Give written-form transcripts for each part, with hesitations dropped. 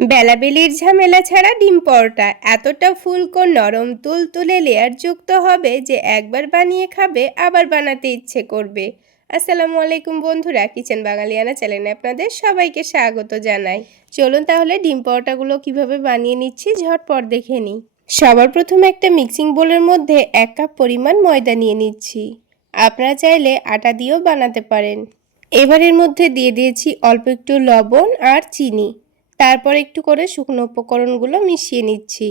বেলাবেলির ঝামেলা ছাড়া ডিম পরোটা এতটা ফুলকো নরম তুলতুলে লেয়ারযুক্ত হবে যে একবার বানিয়ে খাবে আবার বানাতে ইচ্ছে করবে। আসসালামু আলাইকুম বন্ধুরা, কিচেন বাঙালিয়ানা চ্যানেলে আপনাদের সবাইকে স্বাগত জানাই। চলুন তাহলে ডিম পরোটাগুলো কিভাবে বানিয়ে নিচ্ছি ঝটপট দেখে নিই। সবার প্রথমে একটা মিক্সিং বোলের মধ্যে 1 কাপ পরিমাণ ময়দা নিয়ে নিচ্ছি। আপনারা চাইলে আটা দিয়েও বানাতে পারেন। এবার এর মধ্যে দিয়ে দিয়েছি অল্প একটু লবণ আর চিনি। তারপর একটু করে শুকনো উপকরণগুলো মিশিয়ে নিচ্ছি।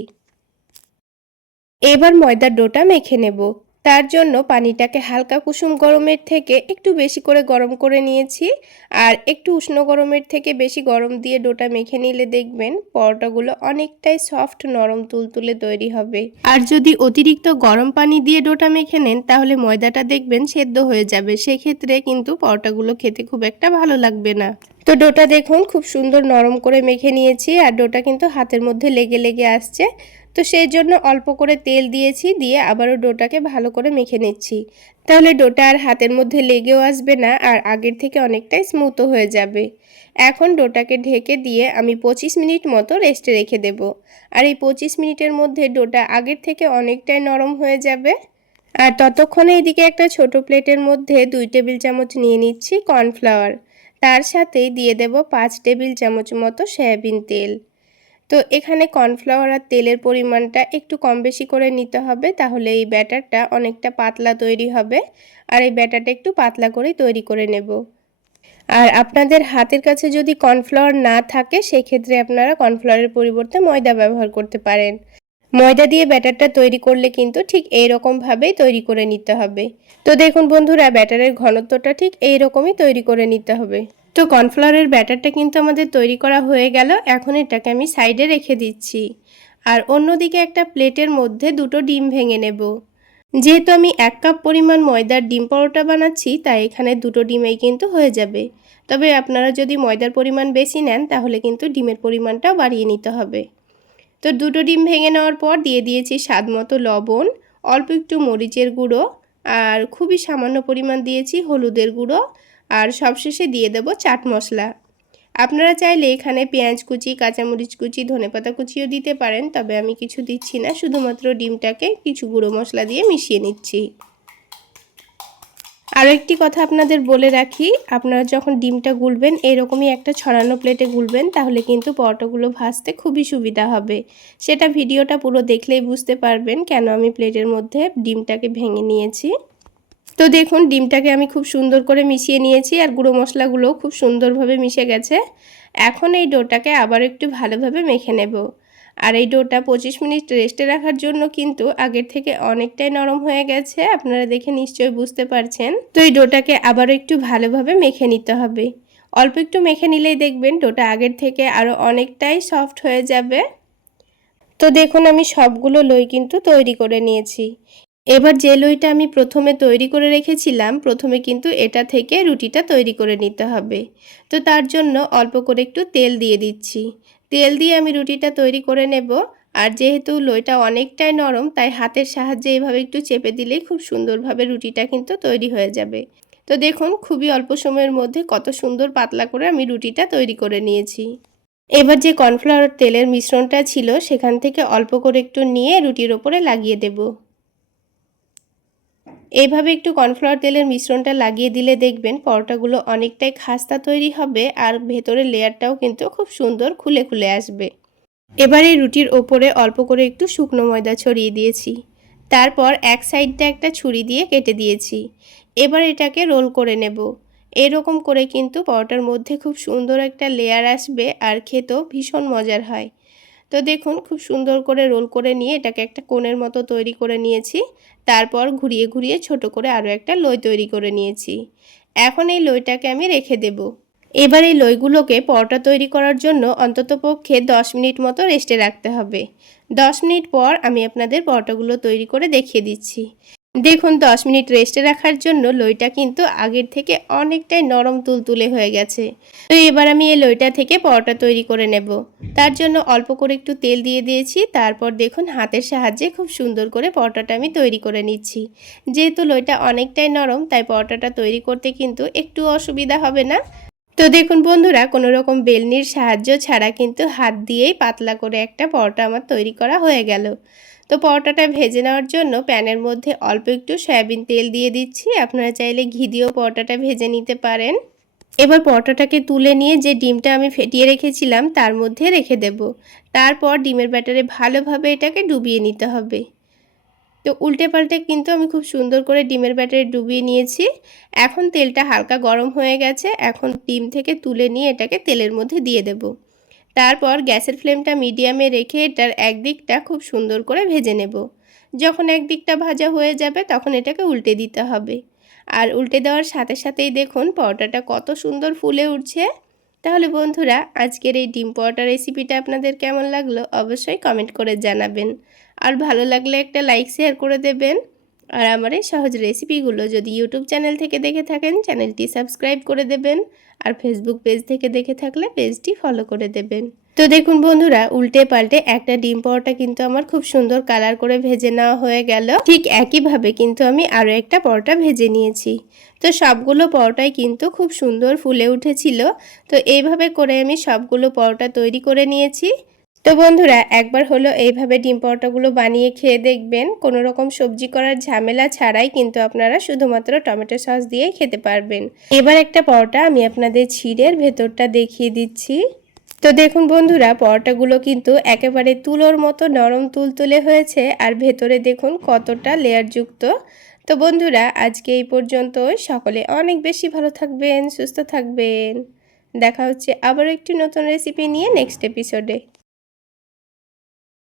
এবার ময়দার ডোটা মেখে নেব। তার জন্য পানিটাকে হালকা কুসুম গরমের থেকে একটু বেশি করে গরম করে নিয়েছি। আর একটু উষ্ণ গরমের থেকে বেশি গরম দিয়ে ডোটা মেখে নিলে দেখবেন পরোটাগুলো অনেকটাই সফট নরম তুলতুলে তৈরি হবে। আর যদি অতিরিক্ত গরম পানি দিয়ে ডোটা মেখে নেন তাহলে ময়দাটা দেখবেন সেদ্ধ হয়ে যাবে, সেক্ষেত্রে কিন্তু পরোটাগুলো খেতে খুব একটা ভালো লাগবে না। তো ডোটা দেখুন খুব সুন্দর নরম করে মেখে নিয়েছি, আর ডোটা কিন্তু হাতের মধ্যে লেগে লেগে আসছে। তো সেই জন্য অল্প করে তেল দিয়েছি, দিয়ে আবারও ডোটাকে ভালো করে মেখে নিচ্ছি। তাহলে ডোটা আর হাতের মধ্যে লেগেও আসবে না, আর আগের থেকে অনেকটাই স্মুথও হয়ে যাবে। এখন ডোটাকে ঢেকে দিয়ে আমি 25 মিনিট মতো রেস্টে রেখে দেব। আর এই 25 মিনিটের মধ্যে ডোটা আগের থেকে অনেকটাই নরম হয়ে যাবে। আর ততক্ষণে এদিকে একটা ছোট প্লেটের মধ্যে 2 টেবিল চামচ নিয়ে নিচ্ছি কর্নফ্লাওয়ার। তার সাথেই দিয়ে দেব 5 টেবিল চামচ মতো সয়াবিন তেল। তো এখানে কর্নফ্লাওয়ার আর তেলের পরিমাণটা একটু কম বেশি করে নিতে হবে, তাহলে এই ব্যাটারটা অনেকটা পাতলা তৈরি হবে। আর এই ব্যাটারটা একটু পাতলা করেই তৈরি করে নেব। আর আপনাদের হাতের কাছে যদি কর্নফ্লাওয়ার না থাকে সেক্ষেত্রে আপনারা কর্নফ্লাওয়ারের পরিবর্তে ময়দা ব্যবহার করতে পারেন। ময়দা দিয়ে ব্যাটারটা তৈরি করলে কিন্তু ঠিক এই রকমভাবেই তৈরি করে নিতে হবে। তো দেখুন বন্ধুরা, ব্যাটারের ঘনত্বটা ঠিক এই রকমই তৈরি করে নিতে হবে। তো কর্নফ্লাওয়ারের ব্যাটারটা কিন্তু আমাদের তৈরি করা হয়ে গেল। এখন এটাকে আমি সাইডে রেখে দিচ্ছি। আর অন্যদিকে একটা প্লেটের মধ্যে 2টো ডিম ভেঙে নেব। যেহেতু আমি 1 কাপ পরিমাণ ময়দার ডিম পরোটা বানাচ্ছি, তাই এখানে 2টো ডিমেই কিন্তু হয়ে যাবে। তবে আপনারা যদি ময়দার পরিমাণ বেশি নেন তাহলে কিন্তু ডিমের পরিমাণটাও বাড়িয়ে নিতে হবে। তো 2টো ডিম ভেঙে নেওয়ার পর দিয়ে দিয়েছি স্বাদমতো লবণ, অল্প একটু মরিচের গুঁড়ো, আর খুবই সামান্য পরিমাণ দিয়েছি হলুদের গুঁড়ো, আর সবশেষে দিয়ে দেব চাট মশলা। আপনারা চাইলে এখানে পেঁয়াজ কুচি, কাঁচামরিচ কুচি, ধনেপাতা কুচিও দিতে পারেন, তবে আমি কিছু দিচ্ছি না, শুধুমাত্র ডিমটাকে কিছু গুঁড়ো মশলা দিয়ে মিশিয়ে নিচ্ছি। আরও একটি কথা আপনাদের বলে রাখি, আপনারা যখন ডিমটা গুলবেন এরকমই একটা ছড়ানো প্লেটে গুলবেন, তাহলে কিন্তু পরোটাগুলো ভাজতে খুবই সুবিধা হবে। সেটা ভিডিওটা পুরো দেখলেই বুঝতে পারবেন কেন আমি প্লেটের মধ্যে ডিমটাকে ভেঙে নিয়েছি। তো দেখুন ডিমটাকে আমি খুব সুন্দর করে মিশিয়ে নিয়েছি, আর গুঁড়ো মশলাগুলোও খুব সুন্দরভাবে মিশে গেছে। এখন এই ডোটাকে আবার একটু ভালোভাবে মেখে নেব। আর এই ডোটা 25 মিনিট রেস্টে রাখার জন্য কিন্তু আগের থেকে অনেকটাই নরম হয়ে গেছে, আপনারা দেখে নিশ্চয়ই বুঝতে পারছেন। তো এই ডোটাকে আবারও একটু ভালোভাবে মেখে নিতে হবে। অল্প একটু মেখে নিলেই দেখবেন ডোটা আগের থেকে আরও অনেকটাই সফট হয়ে যাবে। তো দেখুন আমি সবগুলো লই কিন্তু তৈরি করে নিয়েছি। এবার যে লইটা আমি প্রথমে তৈরি করে রেখেছিলাম, প্রথমে কিন্তু এটা থেকে রুটিটা তৈরি করে নিতে হবে। তো তার জন্য অল্প করে একটু তেল দিয়ে দিচ্ছি। তেল দিয়ে আমি রুটিটা তৈরি করে নেব। আর যেহেতু লইটা অনেকটাই নরম, তাই হাতের সাহায্যে এইভাবে একটু চেপে দিলেই খুব সুন্দরভাবে রুটিটা কিন্তু তৈরি হয়ে যাবে। তো দেখুন খুবই অল্প সময়ের মধ্যে কত সুন্দর পাতলা করে আমি রুটিটা তৈরি করে নিয়েছি। এবার যে কর্নফ্লাওয়ার তেলের মিশ্রণটা ছিল সেখান থেকে অল্প করে একটু নিয়ে রুটির ওপরে লাগিয়ে দেব। এইভাবে একটু কর্নফ্লাওয়ার তেলের মিশ্রণটা লাগিয়ে দিলে দেখবেন পরোটাগুলো অনেকটাই খাস্তা তৈরি হবে, আর ভেতরের লেয়ারটাও কিন্তু খুব সুন্দর খুলে খুলে আসবে। এবার এই রুটির ওপরে অল্প করে একটু শুকনো ময়দা ছড়িয়ে দিয়েছি। তারপর এক সাইডটা একটা ছুরি দিয়ে কেটে দিয়েছি। এবার এটাকে রোল করে নেব। এরকম করে কিন্তু পরোটার মধ্যে খুব সুন্দর একটা লেয়ার আসবে, আর খেতেও ভীষণ মজার হয়। তো দেখুন খুব সুন্দর করে রোল করে নিয়ে এটাকে একটা কোণের মতো তৈরি করে নিয়েছি। তারপর ঘুরিয়ে ঘুরিয়ে ছোট করে আরও একটা লই তৈরি করে নিয়েছি। এখন এই লইটাকে আমি রেখে দেব। এবার এই লইগুলোকে পরোটা তৈরি করার জন্য অন্ততপক্ষে 10 মিনিট মতো রেস্টে রাখতে হবে। 10 মিনিট পর আমি আপনাদের পরোটাগুলো তৈরি করে দেখিয়ে দিচ্ছি। দেখুন 10 মিনিট রেস্টে রাখার জন্য লইটা কিন্তু আগের থেকে অনেকটাই নরম তুলতুলে হয়ে গেছে। তো এবার আমি এই লইটা থেকে পরোটা তৈরি করে নেব। তার জন্য অল্প করে একটু তেল দিয়ে দিয়েছি। তারপর দেখুন হাতের সাহায্যে খুব সুন্দর করে পরোটাটা আমি তৈরি করে নিচ্ছি। যেহেতু লইটা অনেকটাই নরম, তাই পরোটাটা তৈরি করতে কিন্তু একটু অসুবিধা হবে না। তো দেখুন বন্ধুরা, কোনো রকম বেলনির সাহায্য ছাড়া কিন্তু হাত দিয়েই পাতলা করে একটা পরোটা আমার তৈরি করা হয়ে গেল। তো পরোটাটা ভেজে নেওয়ার জন্য প্যানের মধ্যে অল্প একটু সয়াবিন তেল দিয়ে দিচ্ছি। আপনারা চাইলে ঘি দিয়েও পরোটাটা ভেজে নিতে পারেন। এবার পরোটাটাকে তুলে নিয়ে যে ডিমটা আমি ফেটিয়ে রেখেছিলাম তার মধ্যে রেখে দেব। তারপর ডিমের ব্যাটারে ভালোভাবে এটাকে ডুবিয়ে নিতে হবে। তো উল্টে পাল্টে কিন্তু আমি খুব সুন্দর করে ডিমের ব্যাটারে ডুবিয়ে নিয়েছি। এখন তেলটা হালকা গরম হয়ে গেছে। এখন ডিম থেকে তুলে নিয়ে এটাকে তেলের মধ্যে দিয়ে দেব। তারপর গ্যাসের ফ্লেমটা মিডিয়ামে রেখে এটার একদিকটা খুব সুন্দর করে ভেজে নেব। যখন একদিকটা ভাজা হয়ে যাবে তখন এটাকে উল্টে দিতে হবে। আর উল্টে দেওয়ার সাথে সাথেই দেখুন পরোটাটা কত সুন্দর ফুলে উঠছে। তাহলে বন্ধুরা, আজকের এই ডিম পরোটা রেসিপিটা আপনাদের কেমন লাগলো অবশ্যই কমেন্ট করে জানাবেন। আর ভালো লাগলে একটা লাইক শেয়ার করে দেবেন। আর আমার এই সহজ রেসিপিগুলো যদি ইউটিউব চ্যানেল থেকে দেখে থাকেন চ্যানেলটি সাবস্ক্রাইব করে দেবেন। আর ফেসবুক পেজ থেকে দেখে থাকলে পেজটি ফলো করে দেবেন। তো দেখুন বন্ধুরা, উল্টে পাল্টে একটা ডিম পরোটা কিন্তু আমার খুব সুন্দর কালার করে ভেজে নেওয়া হয়ে গেল। ঠিক একইভাবে কিন্তু আমি আরও একটা পরোটা ভেজে নিয়েছি। তো সবগুলো পরোটাই কিন্তু খুব সুন্দর ফুলে উঠেছিল। তো এইভাবে করে আমি সবগুলো পরোটা তৈরি করে নিয়েছি। তো বন্ধুরা, একবার হলো এইভাবে ডিম পরোটাগুলো বানিয়ে খেয়ে দেখবেন। কোনো রকম সবজি করার ঝামেলা ছাড়াই কিন্তু আপনারা শুধুমাত্র টমেটো সস দিয়েই খেতে পারবেন। এবার একটা পরোটা আমি আপনাদের ছিঁড়ের ভেতরটা দেখিয়ে দিচ্ছি। তো দেখুন বন্ধুরা, পরোটাগুলো কিন্তু একেবারে তুলোর মতো নরম তুলতুলে হয়েছে। আর ভেতরে দেখুন কতটা লেয়ারযুক্ত। তো বন্ধুরা, আজকে এই পর্যন্তই। সকলে অনেক বেশি ভালো থাকবেন, সুস্থ থাকবেন। দেখা হচ্ছে আবারও একটি নতুন রেসিপি নিয়ে নেক্সট এপিসোডে।